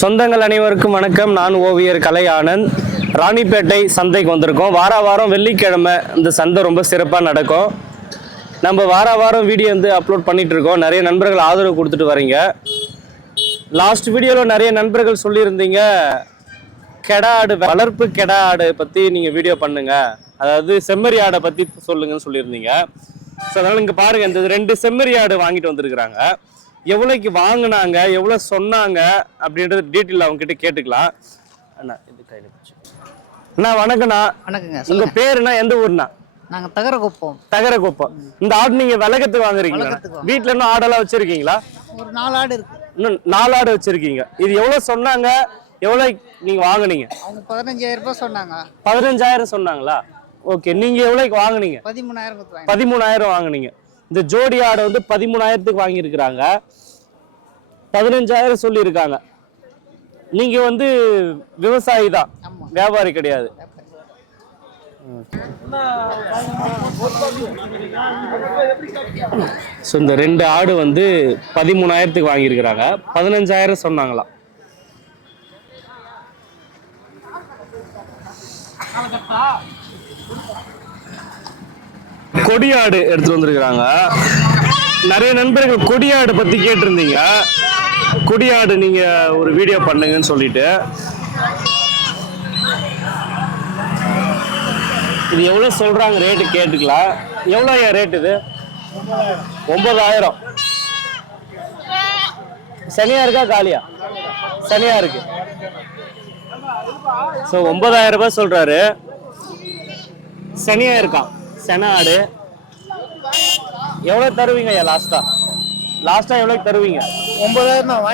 சொந்தங்கள் அனைவருக்கும் வணக்கம். நான் ஓவியர் கலை ஆனந்த். ராணிப்பேட்டை சந்தைக்கு வந்திருக்கோம். வாரம் வெள்ளிக்கிழமை இந்த சந்தை ரொம்ப சிறப்பாக நடக்கும். நம்ம வாரம் வீடியோ அப்லோட் பண்ணிட்டு இருக்கோம். நிறைய நண்பர்கள் ஆதரவு கொடுத்துட்டு வரீங்க. லாஸ்ட் வீடியோவில் நிறைய நண்பர்கள் சொல்லியிருந்தீங்க, கெடா ஆடு வளர்ப்பு கெடா ஆடு பற்றி நீங்கள் வீடியோ பண்ணுங்க, அதாவது செம்மறி ஆடை பற்றி சொல்லுங்கன்னு சொல்லியிருந்தீங்க. ஸோ அதனால் இங்கே பாருங்கள், இந்த 2 செம்மறி ஆடு வாங்கிட்டு வந்திருக்கிறாங்க. எவ்வளோக்கு வாங்கினாங்க, எவ்வளோ சொன்னாங்க அப்படின்றது டீட்டெயில் அவங்க கிட்ட கேட்டுக்கலாம். அண்ணா இது கையில் பிடிச்சி. அண்ணா வணக்கண்ணா. வணக்கங்க. உங்கள் பேருண்ணா, எந்த ஊர்ண்ணா? நாங்கள் தகரக்குப்பம். இந்த ஆடு நீங்கள் விலகத்துக்கு வாங்குறீங்களா? வீட்டில் இன்னும் ஆடெல்லாம் வச்சுருக்கீங்களா? ஒரு 4 ஆடு இருக்கு. இன்னும் 4 ஆடு வச்சுருக்கீங்க. இது எவ்வளோ சொன்னாங்க, எவ்வளோ நீங்கள் வாங்கினீங்க? அவங்க 15,000 ரூபாய் சொன்னாங்க. 15,000 சொன்னாங்களா? ஓகே. நீங்கள் எவ்வளோக்கு வாங்கினீங்க? 13,000. 13,000 வாங்கினீங்க. இந்த ஜோடி ஆடை 13,000க்கு வாங்கியிருக்கிறாங்க. 15,000 சொல்லியிருக்காங்க. நீங்க விவசாயி தான், வியாபாரி கிடையாது. இந்த 2 ஆடு 13,000க்கு வாங்கியிருக்கிறாங்க. 15,000 சொன்னாங்களா? கொடியாடு எடுத்து வந்திருக்கிறாங்க. நிறைய நண்பர்கள் கொடியாடு பத்தி கேட்டிருந்தீங்க. கொடியாடு நீங்க ஒரு வீடியோ பண்ணுங்கன்னு சொல்லிட்டு. இது எவ்வளவு சொல்றாங்க ரேட்டு கேட்டுக்கலாம். எவ்வளவு ரேட் இது? 9,000. சனியா இருக்கா காலியா? சனியா இருக்கு. 9,000 ரூபாய் சொல்றாரு. சனியா இருக்கான். சென ஆடு எவ்வளவு தருவீங்க? லாஸ்டா எவ்வளவு தருவீங்க? 9,000 தான்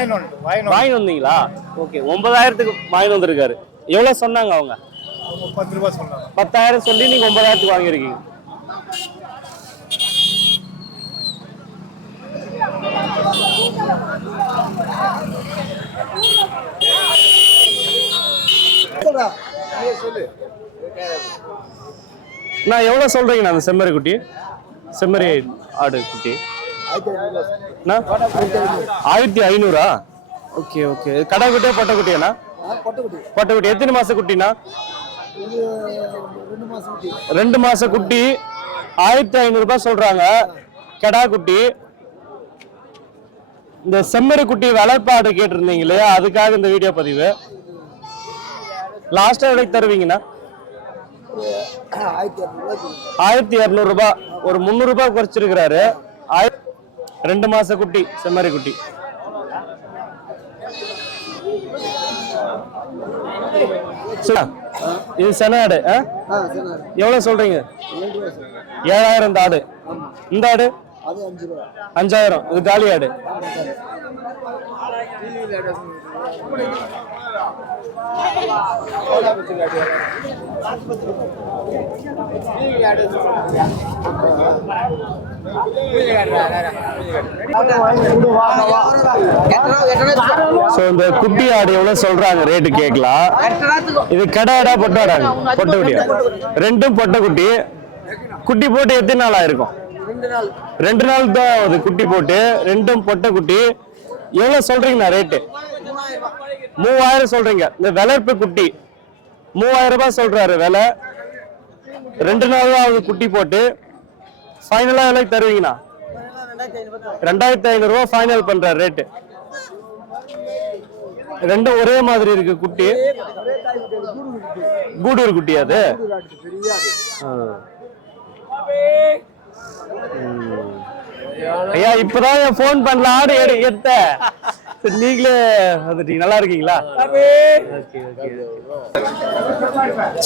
வாங்கி வந்தீங்களா? ஓகே. 9,000க்கு வாங்கி வந்திருக்காரு. எவ்வளவு சொன்னாங்க அவங்க? 10 ரூபாய் சொன்னாங்க. 10,000 சொல்லி நீங்க 9,000க்கு வாங்கியிருக்கீங்க. நான் எவ்வளவு சொல்றீங்க? அந்த செம்மறி குட்டி, செம்மறி ஆடு குட்டி 1,500. Okay okay. கடை குட்டியா பொட்டை குட்டியாண்ணா? பொட்டை குட்டி. எத்தனை மாச குட்டினா? 2 மாச குட்டி. 1,500 ரூபாய் சொல்றாங்க. கடா குட்டி. இந்த செம்மறி குட்டி வளர்ப்பாடு கேட்டிருந்தீங்க இல்லையா, அதுக்காக இந்த வீடியோ பதிவு. லாஸ்டா எவ்வளவு தருவீங்கண்ணா? 1,200 ரூபாய். ஒரு 300 ரூபாய் குறைச்சிருக்கிறாரு. 2 மாச குட்டி, செம்மறி குட்டி. இது செனாடு. எவ்வளவு சொல்றீங்க? 7,000 இந்த ஆடு. இந்த ஆடு 5,000. இது காலி ஆடு. இந்த குட்டி ஆடு எவ்வளவு சொல்றாங்க ரேட்டு கேட்கலாம். இது கடாடா பொட்டாடாங்க? பொட்டை குட்டியா? 2ம் பொட்டை குட்டி. குட்டி போட்டு எத்தனை நாள் ஆயிருக்கும்? 2 நாள் தான் அது குட்டி போட்டு. 2ம் பொட்டை குட்டி. எவ்வளவு சொல்றீங்கண்ணா ரேட்டு? 3,000 சொல்றீங்க. இந்த வளர்ப்பு குட்டி 3,000 ரூபாய் சொல்றாரு விலை. 2 நாள் தான் அது குட்டி போட்டு. ஃபைனலா எவ்வளவு தருவீங்கண்ணா? 2,500 ரூபாய் ஃபைனல் பண்றாரு ரேட்டு. 2ம் ஒரே மாதிரி இருக்கு குட்டி. கூடூர் குட்டி அது. ஐயா இப்பதான் போன் பண்ணல ஆடு எடுத்த. நீங்களே வந்துட்டீங்க. நல்லா இருக்கீங்களா?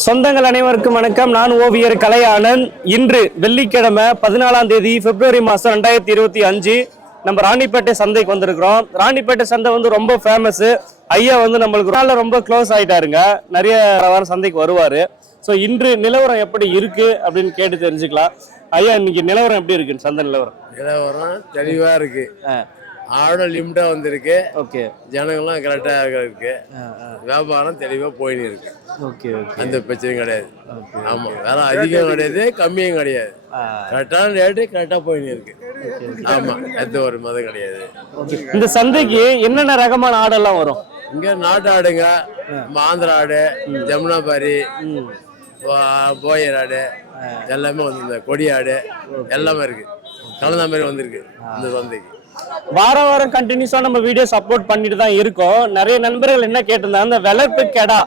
சொந்தங்கள் அனைவருக்கும் வணக்கம். நான் ஓவியர் கலை ஆனந்த். இன்று வெள்ளிக்கிழமை 14ஆம் தேதி பிப்ரவரி மாசம் 2025 நம்ம ராணிப்பேட்டை சந்தைக்கு வந்திருக்கிறோம். ராணிப்பேட்டை சந்தை ரொம்ப ஃபேமஸ். ஐயா நம்மளுக்கு ரொம்ப க்ளோஸ் ஆயிட்டாருங்க. நிறைய வாரம் சந்தைக்கு வருவாரு. ஸோ இன்று நிலவரம் எப்படி இருக்கு அப்படின்னு கேட்டு தெரிஞ்சுக்கலாம். ஐயா இன்னைக்கு நிலவரம் எப்படி இருக்கு? சந்தை நிலவரம் தெளிவா இருக்கு. ஆடும் லிமிட்டா வந்திருக்கு. ஓகே. ஜனங்கள்லாம் கரெக்டா இருக்கு. வியாபாரம் தெளிவா போயின்னு இருக்கு. Okay okay. அந்த பிரச்சனையும் கிடையாது. ஆமா, வேற அதிகம் கிடையாது, கம்மியும் கிடையாது. கரெக்டான ரேட்டு கரெக்டா போயின்னு இருக்கு. ஆமா, எந்த ஒரு மதம் கிடையாது. இந்த சந்தைக்கு என்னென்ன ரகமான ஆடெல்லாம் வரும்? இங்க நாட்டு ஆடுங்க, ஆந்திரா ஆடு, ஜமுனாபாரி, போயர் ஆடு எல்லாமே வந்து கொடி ஆடு எல்லாமே இருக்கு. கலந்த மாதிரி வந்திருக்கு இந்த சந்தைக்கு. வாரம் வாரம் கண்டினியூஸா நம்ம வீடியோஸ் அப்லோட் பண்ணிட்டு தான் இருக்கோம். நிறைய நண்பர்கள் என்ன கேட்டிருந்தாங்க, அந்த வளர்ப்பு கெடா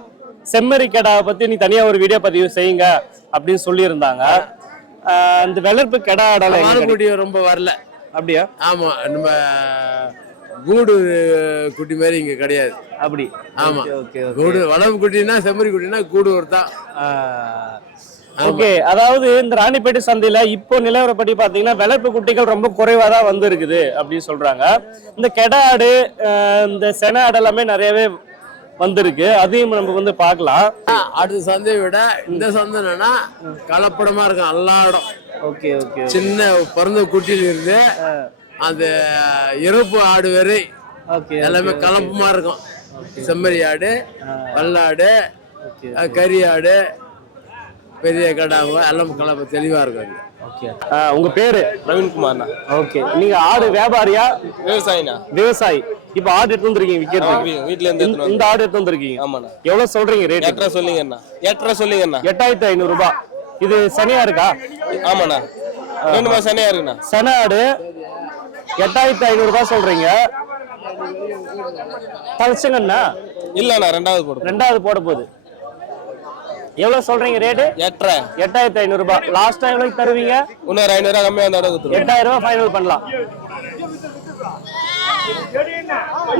செம்மறி கெடாவை பத்தி நீ தனியா ஒரு வீடியோ பதிவு செய்யுங்க அப்படின்னு சொல்லியிருந்தாங்க. இந்த வளர்ப்பு கெடா குட்டி ரொம்ப வரல. அப்படியா? ஆமா, நம்ம கூடு குட்டி மாதிரி இங்க கிடையாது. அப்படி? ஆமா, கூடு வளர்ப்பு குட்டினா செம்மறி குட்டினா கூடு தான். ஓகே, அதாவது இந்த ராணிப்பேட்டை சந்தையில இப்போ நிலவரப்படி பாத்தீங்கன்னா வளர்ப்பு குட்டிகள் ரொம்ப குறைவா தான் வந்து இருக்குது அப்படின்னு சொல்றாங்க. இந்த கெடா ஆடு, இந்த சென ஆடு எல்லாமே நிறையவே வந்திருக்கு. அதையும் நம்ம வந்து பார்க்கலாம். அடுத்த சந்தையை விட இந்த சந்தை என்னன்னா கலப்படமா இருக்கும் எல்லா இடம். Okay okay. சின்ன பிறந்த குட்டியில இருந்து அந்த இறப்பு ஆடு வரை எல்லாமே கலப்பமா இருக்கும். செம்மறி ஆடு, வெள்ளாடு, கறி ஆடு, பெரிய கடாங்க எல்லாம் கலப்ப தெளிவா இருக்கும். உங்க பேரு? பிரவீன்குமார்ண்ணா. ஓகே, நீங்க ஆடு வியாபாரியா? விவசாயிண்ணா. விவசாயி. இப்ப ஆடு எடுத்து வந்திருக்கீங்க விக்கிறதுக்கு? வீட்டுல இருந்து இந்த ஆடு எடுத்து வந்திருக்கீங்க? ஆமாண்ணா. எவ்வளவு சொல்றீங்க ரேட்? 8.5 சொல்லுங்கண்ணா. 8.5 சொல்லுங்கண்ணா. 8500 ரூபாய். இது சனியா இருக்கா? ஆமாண்ணா, 2 மாசம் சனியா இருக்குண்ணா. சன ஆடு 8500 ரூபாய் சொல்றீங்க. தலச்சுங்கண்ணா? இல்லண்ணா, ரெண்டாவது போட போகுது. எவ்வளவு சொல்றீங்க ரேட்டு? 8500 ரூபாய். லாஸ்ட் டைம் எவ்வளவு தருவீங்க? இன்னொரு 500 ரூபாய் கம்மியா இருந்தா கொடுத்துருவோம். 8000 ரூபாய் ஃபைனல் பண்ணலாம்.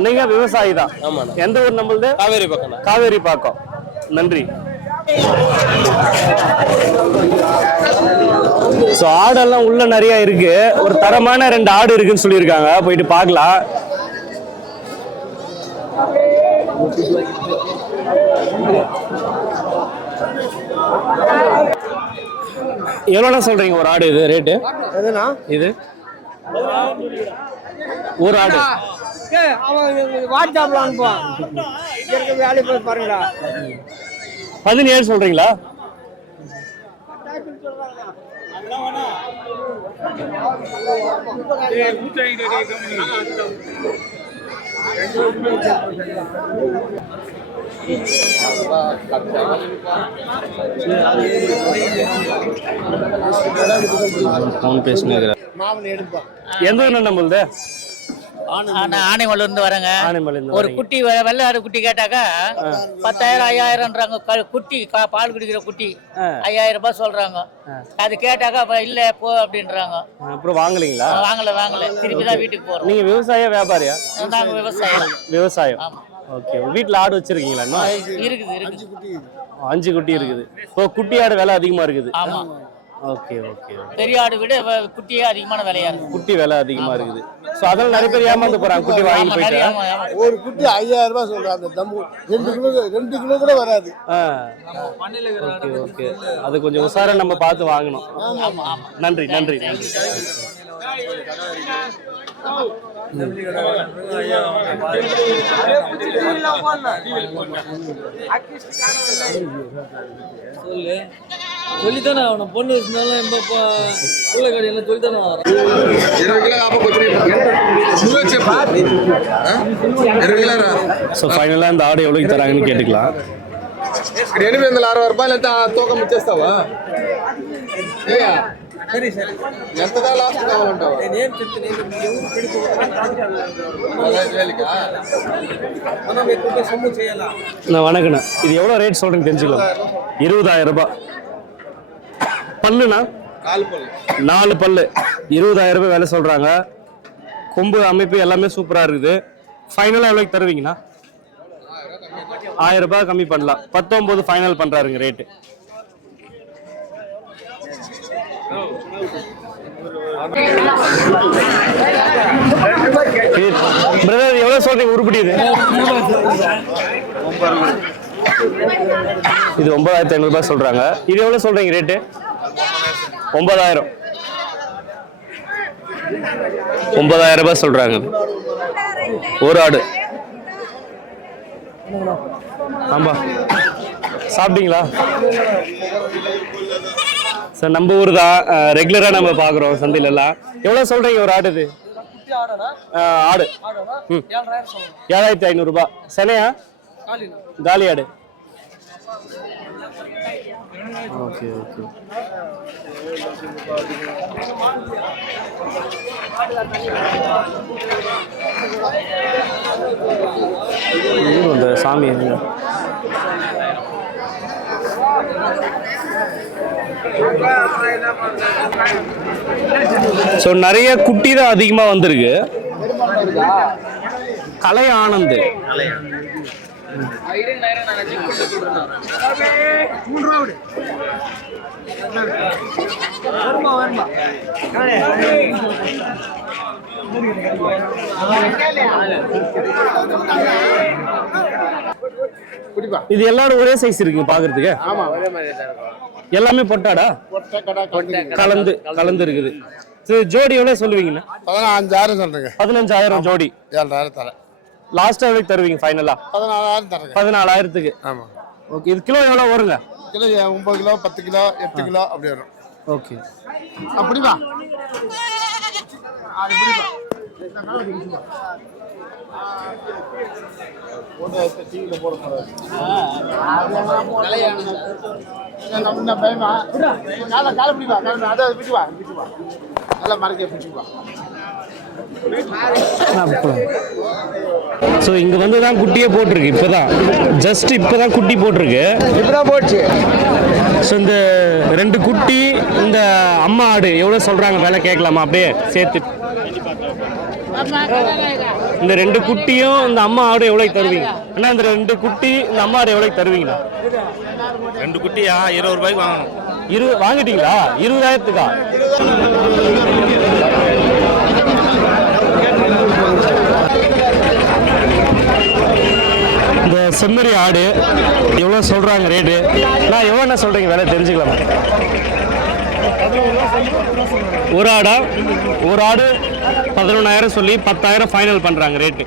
நீங்க விவசாயி தான்? ஆமாண்ணா. எந்த ஊர் நம்மளுது? காவேரி பக்கம். காவேரி பாக்கம். நன்றி. ஸோ ஆடெல்லாம் உள்ள நிறைய இருக்கு. ஒரு தரமான 2 ஆடு இருக்குன்னு சொல்லியிருக்காங்க, போயிட்டு பார்க்கலாம். எவ்வளோண்ணா சொல்றீங்க ஒரு ஆடு? இது ரேட்டு எதுனா இது ஒரு ஆடு? வாட்ஸ்அப்ல அனுப்புவான். வேலை போய் பாருங்களா. 17 சொல்றீங்களா? எந்த ஊர்ல நம்மளுது? ஆனைமலையில இருந்து வரேங்க. ஒரு குட்டி வெள்ளாடு குட்டி கேட்டாக்கா 10,000 5,000ன்றாங்க. குட்டி பால் குடிக்கிற குட்டி 5,000 ரூபாய் சொல்றாங்க. அது கேட்டாக்கா இல்ல போ அப்படின்றாங்க. அப்புறம் வாங்கலீங்களா? வாங்கல திருப்பி தான் வீட்டுக்கு போறோம். நீங்க விவசாய வியாபாரியா? நாங்க விவசாயம். ஓகே, வீட்டுல ஆடு வச்சிருக்கீங்களா? இருக்குது. 5 குட்டி இருக்குது. இப்போ குட்டி ஆடு விலை அதிகமா இருக்குது. ஆமா. Okay okay. பெரிய ஆடு விட குட்டியே அதிகமான விலையா இருக்கு. குட்டி விலை அதிகமா இருக்குது. சோ அதனால நிறைய பேர் ஏமாந்து போறாங்க குட்டி வாங்கி போயிட்டு. ஒரு குட்டி 5,000 ரூபாய் சொல்றாங்க. அந்த தம்பு 2 கிலோ கூட வராது. Okay okay. அது கொஞ்சம் உசாரா நம்ம பார்த்து வாங்கணும். நன்றி நன்றி நன்றி. சொல்லித்தானே அவனை பொண்ணு இருந்தாலும் எந்த பிள்ளை கடையெல்லாம் சொல்லித்தானே வரும். 20 கிலோ ஸோ ஃபைனலாக இந்த ஆடு எவ்வளோக்கு தராங்கன்னு கேட்டுக்கலாம். 860 రూపాయలు అయితే తూకం ఇచ్చేస్తావా? ఎంతదా లాస్ట్ కావాలంటావా? 15,000కా? நான் வணக்கண்ணா, இது எவ்வளோ ரேட் சொல்கிறேன்னு தெரிஞ்சுக்கலாம். 20,000 ரூபாய். பல்லுண்ணா? 4 பல்லு 20,000 ரூபாய் விலை சொல்கிறாங்க. கொம்பு அமைப்பு எல்லாமே சூப்பராக இருக்குது. ஃபைனலாக எவ்வளோக்கு தருவீங்கண்ணா? 1000 ரூபாய் கம்மி பண்ணலாம். 19 ஃபைனல் பண்ணுறாருங்க ரேட்டு. பிரதர் எவ்வளோ சொல்றீங்க உருப்படி? இது 9,500 ரூபாய் சொல்றாங்க. இது எவ்வளவு சொல்றீங்க ரேட்டு? 9,000. 9,000 ரூபாய் சொல்றாங்க ஒரு ஆடு. ஆமா, சாப்பிட்டீங்களா சார்? நம்ம ஊர் தான், ரெகுலரா நம்ம பாக்குறோம் சந்தையில எல்லாம். எவ்வளவு சொல்றீங்க ஒரு ஆடு? இது ஆடு 7500 ரூபாய். செனையா காலி ஆடு. Okay okay. இந்த சாமி ஸோ நிறைய குட்டி தான் அதிகமாக வந்திருக்கு. கலை ஆனந்த் இது எல்லாரும் ஒரே சைஸ் இருக்கு பாக்குறதுக்கு. ஆமா ஒரே மாதிரி தான் இருக்கும். எல்லாமே பொட்டாடா கலந்து இருக்குது. ஜோடி எவ்வளவு சொல்லுவீங்கண்ணா? 15,000 சொல்றீங்க. 15,000 ஜோடி. 7,000 தரேன். லாஸ்ட் எவ்வளவு தருவீங்க ஃபைனலா? 14,000 தரேன். 14,000க்கு. ஆமா. ஓகே. இது கிலோ எவ்வளவு வருங்க? கிலோ 9 கிலோ 10 கிலோ 8 கிலோ அப்படி வரும். ஓகே. அப்படி வா. அப்படி வா. போட டீல போட போறாரு. நம்ம பயமா. கால பிடி வா. அத பிடி வா. நல்லா மரக்கே பிடி வா. ஸோ இங்கே வந்து தான் குட்டியே போட்டிருக்கு. இப்போதான் ஜஸ்ட் இப்போதான் குட்டி போட்டிருக்கு. இப்பதான் போச்சு. ஸோ இந்த 2 குட்டி இந்த அம்மா ஆடு எவ்வளோ சொல்கிறாங்க விலை கேட்கலாமா? அப்படியே சேர்த்து இந்த 2 குட்டியும் இந்த அம்மா ஆடு எவ்வளோ தருவீங்க அண்ணா? இந்த 2 குட்டி இந்த அம்மா ஆடு எவ்வளோ தருவீங்கண்ணா? 2 குட்டியா 20 ரூபாய்க்கு வாங்கணும். வாங்கிட்டீங்களா? 20,000க்கா? இந்த செம்மறி ஆடு எவ்வளோ சொல்கிறாங்க ரேட்டு? நான் எவ்வளோண்ணா சொல்கிறீங்க விலை தெரிஞ்சுக்கலாமா? ஒரு ஆடு 11,000 சொல்லி 10,000 ஃபைனல் பண்ணுறாங்க ரேட்டு.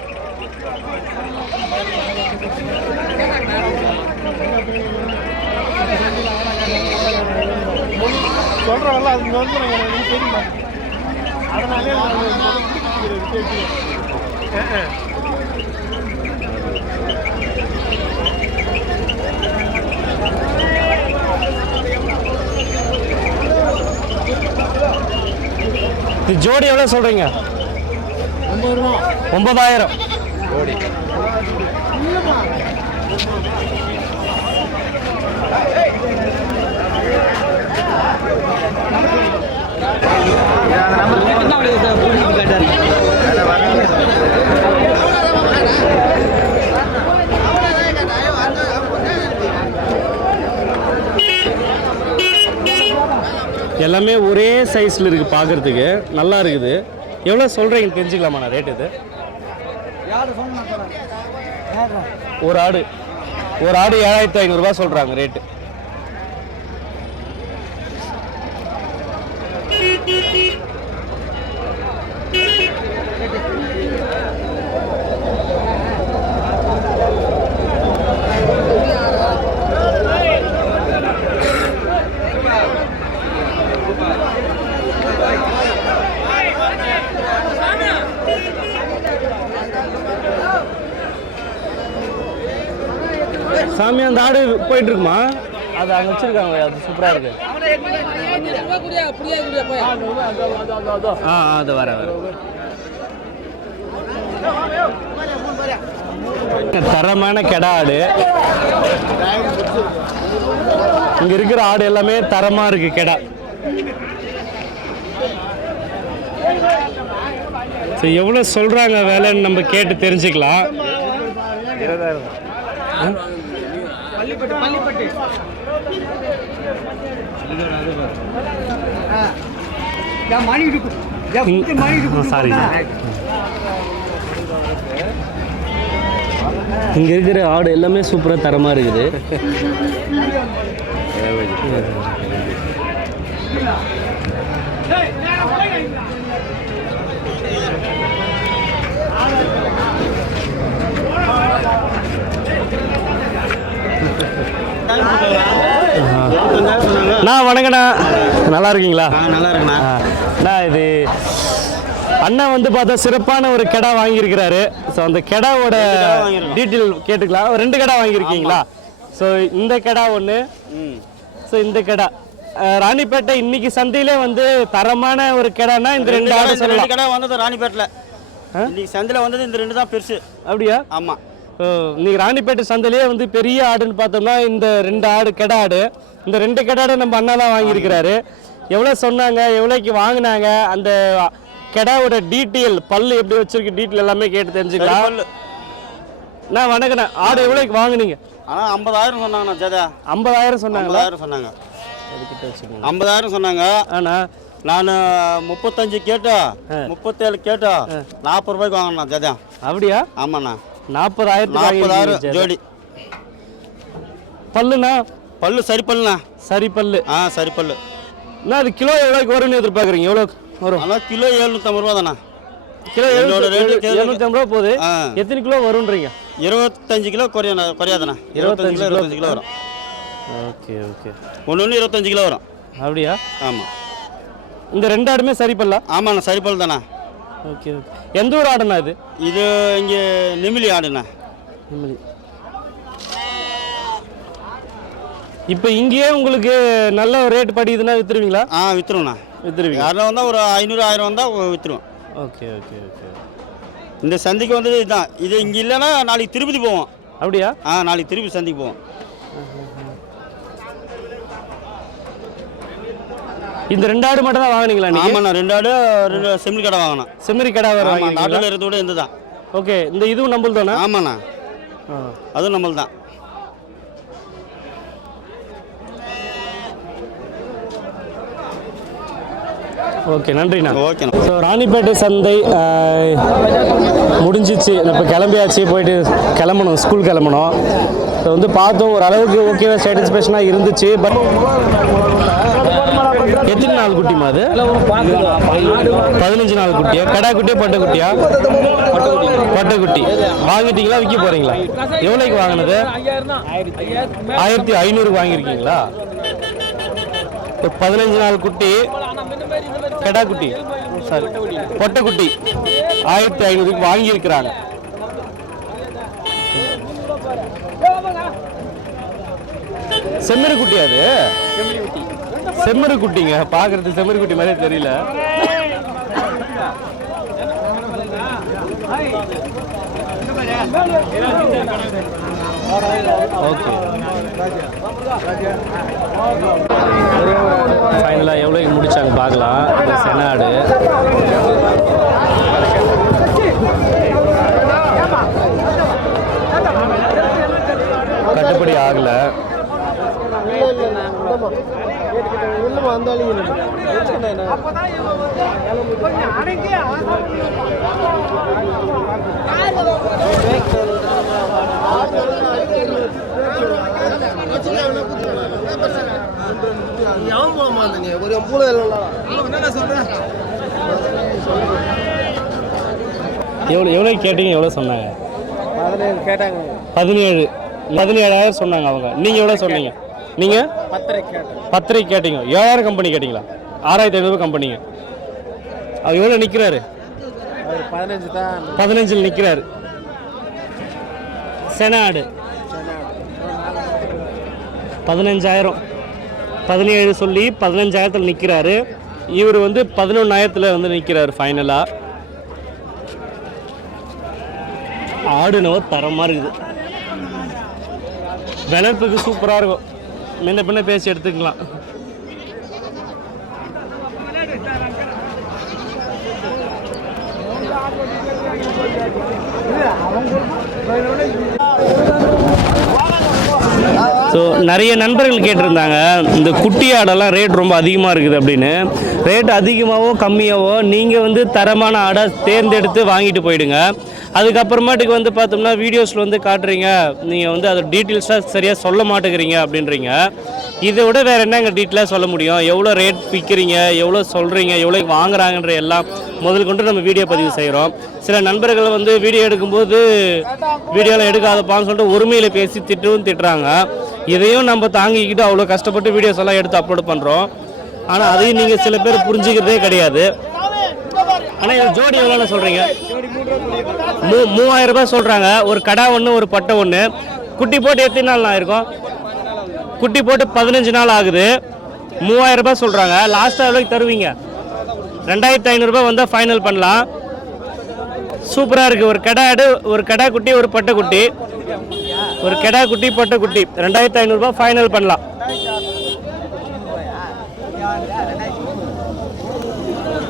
சொல்றவங்க அது வந்து எனக்கு தெரியுமா? அதனாலே இது ஜோடி எவ்வளோ சொல்கிறீங்க? 9,000 ஜோடி. எல்லாமே ஒரே சைஸில் இருக்குது, பார்க்குறதுக்கு நல்லா இருக்குது. எவ்வளோ சொல்கிறீங்கன்னு தெரிஞ்சுக்கலாமா நான் ரேட்? இது ஒரு ஆடு 7,500 ரூபாய் சொல்கிறாங்க ரேட்டு. சாமி அந்த ஆடு போயிட்டு இருக்குமா? அது அங்கே வச்சிருக்காங்க, அது சூப்பராக இருக்கு. அது வர தரமான கெடா ஆடு. இங்க இருக்கிற ஆடு எல்லாமே தரமா இருக்கு கெடா. எவ்வளவு சொல்றாங்க வேலைன்னு நம்ம கேட்டு தெரிஞ்சுக்கலாம். 20,000. சாரி, இங்க இருக்கிற ஆடு எல்லாமே சூப்பரா தரமா இருக்குது. வணக்கண்ணா, நல்லா இருக்கீங்களா? நல்லா இருக்குண்ணா. இது அண்ணன் வந்து பார்த்தா சிறப்பான ஒரு கெடா வாங்கியிருக்கிறாரு. ஸோ அந்த கெடாவோட டீட்டெயில் கேட்டுக்கலாம். 2 கெடா வாங்கியிருக்கீங்களா? ஸோ இந்த கெடா ஒன்று, ஸோ இந்த கெடா ராணிப்பேட்டை இன்னைக்கு சந்தையிலே வந்து தரமான ஒரு கெடானா இந்த 2 ஆடு சொல்லலாம். கடை வந்தது ராணிப்பேட்டில் இன்னைக்கு சந்தையில் வந்தது இந்த 2 தான் பெருசு. அப்படியா? ஆமாம். இன்னைக்கு ராணிப்பேட்டை சந்தையிலே வந்து பெரிய ஆடுன்னு பார்த்தோம்னா இந்த 2 ஆடு கெடா ஆடு. இந்த 2 கெடா ஆடு நம்ம அண்ணா தான் வாங்கியிருக்கிறாரு. எவ்வளோ சொன்னாங்க, எவ்வளோக்கு வாங்கினாங்க, அந்த கெடாவோட டீட்டெயில் பல்லு எப்படி வச்சிருக்கு டீட்டெயில் எல்லாமே கேட்டு தெரிஞ்சுக்கலாம். நான் வணக்கண்ணா, ஆடு எவ்வளோக்கு வாங்கினீங்க? ஆனால் 50,000 சொன்னாங்கண்ணா. ஜதா 50,000 சொன்னாங்களா? 50,000 சொன்னாங்க. 50,000 சொன்னாங்க. ஆனா நான் 35 கேட்டா 37 கேட்டா 40 ரூபாய்க்கு வாங்கினா ஜதா. அப்படியா? ஆமாண்ணா. 40,000 ஜோடி. பல்லுண்ணா? பல்லு சரி பல்லுண்ணா. சரி பல்லு. சரி பல்லு. அண்ணா அது கிலோ எவ்வளோக்கு வரும்னு எதிர்பார்க்குறீங்க? எவ்வளோ வரும்? ஆனால் கிலோ 750 ரூபா தானே. கிலோ 750 ரூபா போகுது. எத்தனை கிலோ வரும்ன்றீங்க? 25 கிலோ குறையாதுண்ணா. 25 கிலோ வரும். Okay okay. ஒன்று 25 கிலோ வரும். அப்படியா? ஆமாம். இந்த 2 ஆடுமே சரி பல்லா? ஆமாண்ணா, சரி பல் தானே. Okay okay. எந்த ஒரு ஆடுண்ணா இது? இது இங்கே நெமிலி ஆடுண்ணா. நெமிலி. இப்போ இங்கேயே உங்களுக்கு நல்ல ரேட் படிக்குதுன்னா விற்றுருவீங்களா? விற்றுருவோண்ணா. விற்றுருவீங்க. யாரும் வந்தால் ஒரு 500-1000 வந்தால் விற்றுருவோம். Okay okay okay. இந்த சந்தைக்கு வந்தது இதுதான். இது இங்கே இல்லைன்னா நாளைக்கு திருப்பதி போவோம். அப்படியா? நாளைக்கு திருப்பதி சந்தைக்கு போவோம். இந்த 2 ஆடு மட்டும் தான் வாங்கினீங்களா நீங்க? ஆமாண்ணா, 2 ஆடு 2 செம்மறி கடை வாங்கினோம். செம்மறி கடை வேறு வாங்கினீங்களா? நாட்டில் இருக்கிறது கூட இந்த தான். ஓகே. இந்த இதுவும் நம்மளுது தானே? ஆமாண்ணா, அதுவும் நம்மளது தான். ஓகே, நன்றிண்ணா. ஓகேண்ணா. ஸோ ராணிப்பேட்டை சந்தை முடிஞ்சிச்சு. இப்போ கிளம்பியாச்சு, போயிட்டு கிளம்பணும், ஸ்கூல் கிளம்பணும். ஸோ வந்து பார்த்தோம், ஓரளவுக்கு ஓகேவா சாட்டிஸ்ஃபேக்ஷனாக இருந்துச்சு. பட் எத்தனை நாள் குட்டிமா அது? 15 நாள் குட்டியா? கடா குட்டியா பட்டை குட்டியா? பட்டை குட்டி. வாங்கிட்டீங்களா, விற்க போறீங்களா? எவ்வளோக்கு வாங்கினது? 1500 வாங்கியிருக்கீங்களா? 15 நாள் குட்டி கடா குட்டி, சாரி பொட்டை குட்டி 1500 வாங்கியிருக்கிறாங்க. செம்மறி குட்டி அது? செம்மறி குட்டிங்க, பார்க்கறது செம்மறி குட்டி மாதிரியே தெரியல. ஓகே. ஃபைனலாக எவ்வளோக்கு முடிச்சாங்க பார்க்கலாம். இந்த செனாடு கட்டுப்படி ஆகலை. எவ்வளோ கேட்டீங்க? எவ்வளோ சொன்னாங்க? 17 கேட்டாங்க. 17,000 சொன்னாங்க அவங்க. நீங்கள் எவ்வளோ சொன்னீங்க? நீங்கள் 10 கேட்டீங்க. 7000 கம்பெனி கேட்டீங்களா? 6500 கம்பெனிங்க. அவர் எவ்வளோ நிற்கிறாரு? 15 தான். 15 நிற்கிறாரு. செனாடு 15,000, 17 சொல்லி 15,000 நிற்கிறாரு. இவர் வந்து 11,000 வந்து நிற்கிறாரு ஃபைனலாக. ஆடுனவோ தரமாக இருக்குது. வளர்ப்புக்கு சூப்பராக இருக்கும். முன்ன பின்ன பேசி எடுத்துக்கலாம். ஸோ நிறைய நண்பர்கள் கேட்டிருந்தாங்க, இந்த குட்டி ஆடெல்லாம் ரேட் ரொம்ப அதிகமாக இருக்குது அப்படின்னு. ரேட் அதிகமாகவோ கம்மியாகவோ நீங்கள் வந்து தரமான ஆடை தேர்ந்தெடுத்து வாங்கிட்டு போயிடுங்க. அதுக்கப்புறமாட்டுக்கு வந்து பார்த்தோம்னா வீடியோஸில் வந்து காட்டுறீங்க, நீங்கள் வந்து அதை டீட்டெயில்ஸாக சரியாக சொல்ல மாட்டேங்கிறீங்க அப்படின்றீங்க. இதை விட வேறு என்னங்க டீட்டெயிலாக சொல்ல முடியும்? எவ்வளோ ரேட் விற்கிறீங்க, எவ்வளோ சொல்கிறீங்க, எவ்வளோ வாங்குறாங்கன்ற எல்லாம் முதல் கொண்டு நம்ம வீடியோ பதிவு செய்கிறோம். சில நண்பர்கள் வந்து வீடியோ எடுக்கும்போது வீடியோவில் எடுக்காதப்பான்னு சொல்லிட்டு உரிமையில் பேசி திட்டுறாங்க. இதையும் நம்ம தாங்கிக்கிட்டு அவ்வளோ கஷ்டப்பட்டு வீடியோஸ் எல்லாம் எடுத்து அப்லோட் பண்ணுறோம். ஆனால் அதையும் நீங்கள் சில பேர் புரிஞ்சுக்கிறதே கிடையாது. ஆனால் இது ஜோடி எவ்வளோ சொல்கிறீங்க? 3000 ரூபாய் சொல்கிறாங்க. ஒரு கடா ஒன்று ஒரு பட்டை ஒன்று. குட்டி போட்டு எத்தனை நாள் ஆயிருக்கும்? குட்டி போட்டு 15 நாள் ஆகுது. 3000 ரூபாய் சொல்கிறாங்க. லாஸ்ட்டாக எவ்வளோக்கு தருவீங்க? 2500 ரூபாய் வந்தால் ஃபைனல் பண்ணலாம். சூப்பராக இருக்குது. ஒரு கடா ஆடு, ஒரு கடா குட்டி, ஒரு பட்டை குட்டி. ஒரு கடா குட்டி பட்டை குட்டி 2500 ரூபாய் ஃபைனல் பண்ணலாம்.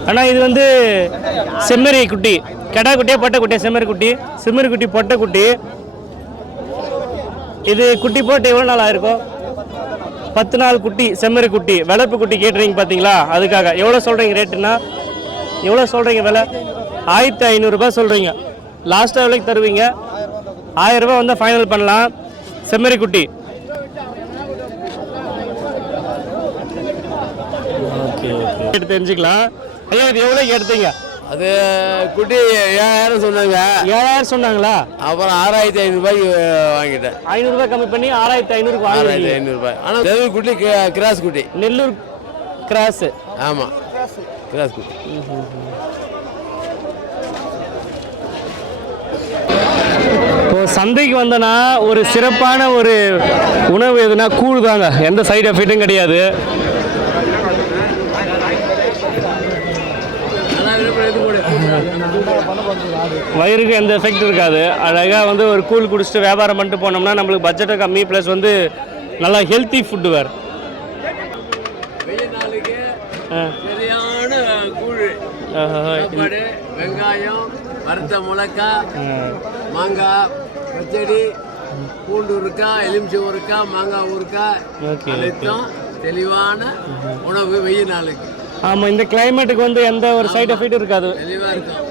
ஆனால் இது வந்து செம்மறி குட்டி. கடா குட்டியா பட்டை குட்டியா? செம்மறி குட்டி. செம்மறி குட்டி பட்டை குட்டி. இது குட்டி போட்டு எவ்வளோ நாள் ஆயிருக்கும்? 10 நாள் குட்டி. செம்மறி குட்டி வளர்ப்பு குட்டி கேட்டுறீங்க பார்த்தீங்களா? அதுக்காக எவ்வளோ சொல்கிறீங்க ரேட்டுன்னா? எவ்வளோ சொல்கிறீங்க விலை? 1500 ரூபாய் சொல்கிறீங்க. லாஸ்ட்டாக எவ்வளோக்கு தருவீங்க? 1000 ரூபாய் வந்தால் ஃபைனல் பண்ணலாம். செம்மறி குட்டி. ஓகே ஓகே தெரிஞ்சுக்கலாம். ஐயா இது எவ்வளோக்கு எடுத்தீங்க? அது குட்டி 7000 சொன்னாங்க. 7000 சொன்னாங்களா? அப்புறம் 6500 ரூபாய்க்கு வாங்கிட்டேன். 500 ரூபாய் கம்மி பண்ணி 6500 வாங்கிட்டீங்க. 6500 ரூபாய். ஆனால் நெல்லூர் குட்டி கிராஸ் குட்டி. நெல்லூர் கிராஸ். ஆமாம், கிராஸ் குட்டி. இப்போ சந்தைக்கு வந்தனா ஒரு சிறப்பான ஒரு உணவு எதுனா கூழ் தாங்க. எந்த சைடு எஃபெக்ட்டும் கிடையாது. வயிறுக்கு எந்த எஃபெக்ட் இருக்காது. அழகாக வந்து ஒரு கூழ் குடிச்சிட்டு வியாபாரம் பண்ணிட்டு போனோம்னா நம்மளுக்கு பட்ஜெட்டும் கம்மி, ப்ளஸ் வந்து நல்லா ஹெல்த்தி ஃபுட்டு வேறு. சரியான கூழ். சாப்பாடு, வெங்காயம், வறுத்த மிளகாய், மாங்காய் பச்சடி, பூண்டு ஊறுக்காய், எலுமிச்சை ஊறுக்காய், மாங்காய் ஊறுக்காய், அனைத்தும் தெளிவான உணவு வெயில் நாளுக்கு. ஆமாம், இந்த கிளைமேட்டுக்கு வந்து எந்த ஒரு சைடு எஃபெக்ட்டும் இருக்காது. தெளிவாக இருக்கும்.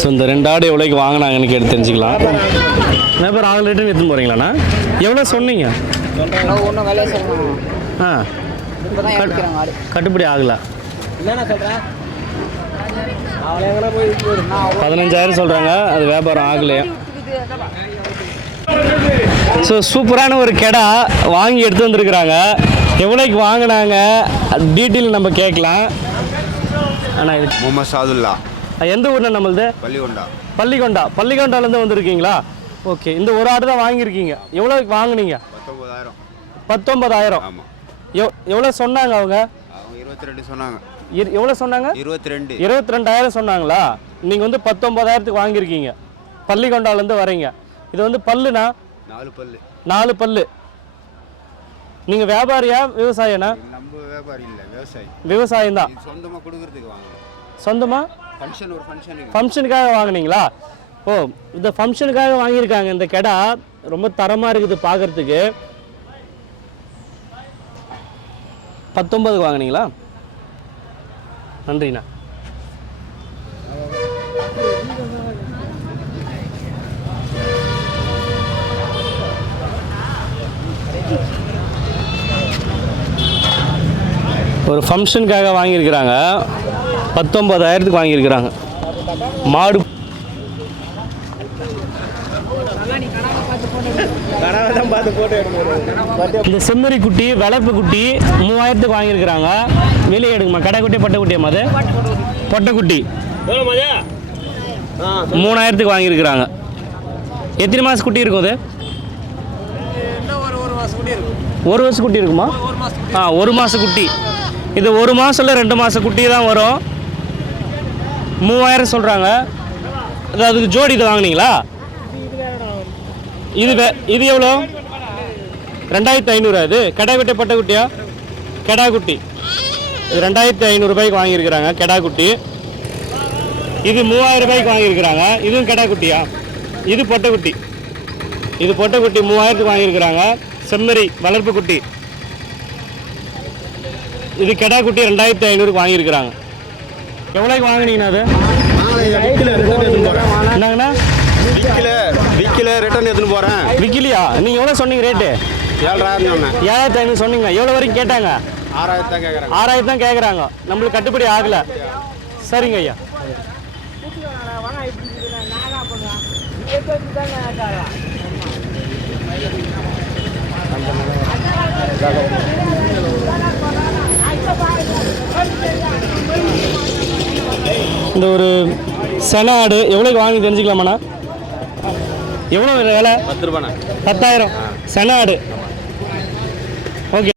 ஸோ இந்த 2 ஆடு எவ்வளோக்கு வாங்கினாங்கன்னு கேட்டு தெரிஞ்சுக்கலாம். என்ன பேர் 6 லிட்டர் எடுத்துன்னு போகிறீங்களாண்ணா? எவ்வளோ சொன்னீங்க? ஒன்றும் விலையை சொல்லணும். ஆ, இப்போ தான் எடுக்கிறாங்க ஆடு. கட்டுப்படி ஆகலை. என்னென்ன சொல்கிறேன்? அவளை எங்கே போய் 15,000 சொல்கிறாங்க. அது வியாபாரம் ஆகலையா? ஸோ சூப்பரான ஒரு கெடா வாங்கி எடுத்து வந்துருக்குறாங்க. எவ்வளோக்கு வாங்கினாங்க டீட்டெயில் நம்ம கேட்கலாம். ஆனால் இது முகமது சாதுல்லா. எந்த ஊர்னா நம்மளது? பள்ளிகொண்டா. பள்ளிகொண்டா. பள்ளிகொண்டாலேருந்து வந்திருக்கீங்களா? ஓகே. இந்த ஒரு ஆடு தான் வாங்கியிருக்கீங்க. எவ்வளோக்கு வாங்கினீங்க? 19,000. 19,000. ஆமாம். எவ்வளோ சொன்னாங்க அவங்க? 22 சொன்னாங்க. எவ்வளோ சொன்னாங்க? 22. 22,000 சொன்னாங்களா? நீங்கள் வந்து 19,000க்கு வாங்கியிருக்கீங்க. பள்ளிகொண்டாலேருந்து வரீங்க. இது வந்து பல்லுனா? 4 பல்லு. 4 பல்லு. நீங்கள் வியாபாரியா விவசாயனா? நம்ம வியாபாரி இல்லை, விவசாயி. விவசாயம் தான். சொந்தமாக கொடுக்கறதுக்கு வாங்கணும். சொந்தமாக? ஃபங்க்ஷன், ஒரு ஃபங்க்ஷனுக்கு. ஃபங்க்ஷனுக்காக வாங்கினீங்களா? ஓ, இந்த ஃபங்க்ஷனுக்காக வாங்கியிருக்காங்க. இந்த கெடா ரொம்ப தரமாக இருக்குது பார்க்குறதுக்கு. 19க்கு வாங்கினீங்களா? நன்றிண்ணா. ஒரு ஃபங்க்ஷனுக்காக வாங்கியிருக்கிறாங்க. 19,000க்கு வாங்கியிருக்கிறாங்க. மாடு இந்த செம்மறி குட்டி வளர்ப்பு குட்டி 3000க்கு வாங்கியிருக்கிறாங்க. வெளியே எடுக்குமா? கடை குட்டி பட்டை குட்டியாமா? அது பொட்டை குட்டி 3000க்கு வாங்கியிருக்கிறாங்க. எத்தனை மாதம் குட்டி இருக்கும் அது? ஒரு வருஷம் குட்டி இருக்குமா? ஆ, 1 மாதம் குட்டி. இது 1 மாதம் இல்லை 2 மாதம் குட்டி தான் வரும். 3000 சொல்கிறாங்க. அது அதுக்கு ஜோடி இதை வாங்கினீங்களா? இது எவ்வளோ? 2500. அது கடா குட்டி பட்டை குட்டியா? கெடா குட்டி. இது 2500 ரூபாய்க்கு வாங்கியிருக்கிறாங்க கெடா குட்டி. இது 3000 ரூபாய்க்கு வாங்கியிருக்கிறாங்க. இதுவும் கெடா குட்டியா? இது பொட்டை குட்டி. இது பொட்டை குட்டி 3000க்கு வாங்கியிருக்கிறாங்க. செம்மறி வளர்ப்பு குட்டி. இது கெடா குட்டி 2500க்கு வாங்கியிருக்கிறாங்க. எவ்வளோக்கு வாங்கினீங்கண்ணா? அது என்னங்கண்ணா? விற்கல ரிட்டர்ன் எடுத்துன்னு போகிறேன். விற்கலையா? நீங்கள் எவ்வளோ சொன்னீங்க ரேட்டு? 7,000 சொன்னேன். 7,500 சொன்னீங்க. எவ்வளோ வரைக்கும் கேட்டாங்க? 6,000 தான் கேட்குறாங்க. 6,000 தான் கேட்குறாங்க. நம்மளுக்கு கட்டுப்படி ஆகலை. சரிங்க ஐயா. இந்த ஒரு சென ஆடு எவ்வளோக்கு வாங்கி தெரிஞ்சுக்கலாமாண்ணா? எவ்வளோ விலை? 10 ரூபாண்ணா. 10,000 சென ஆடு.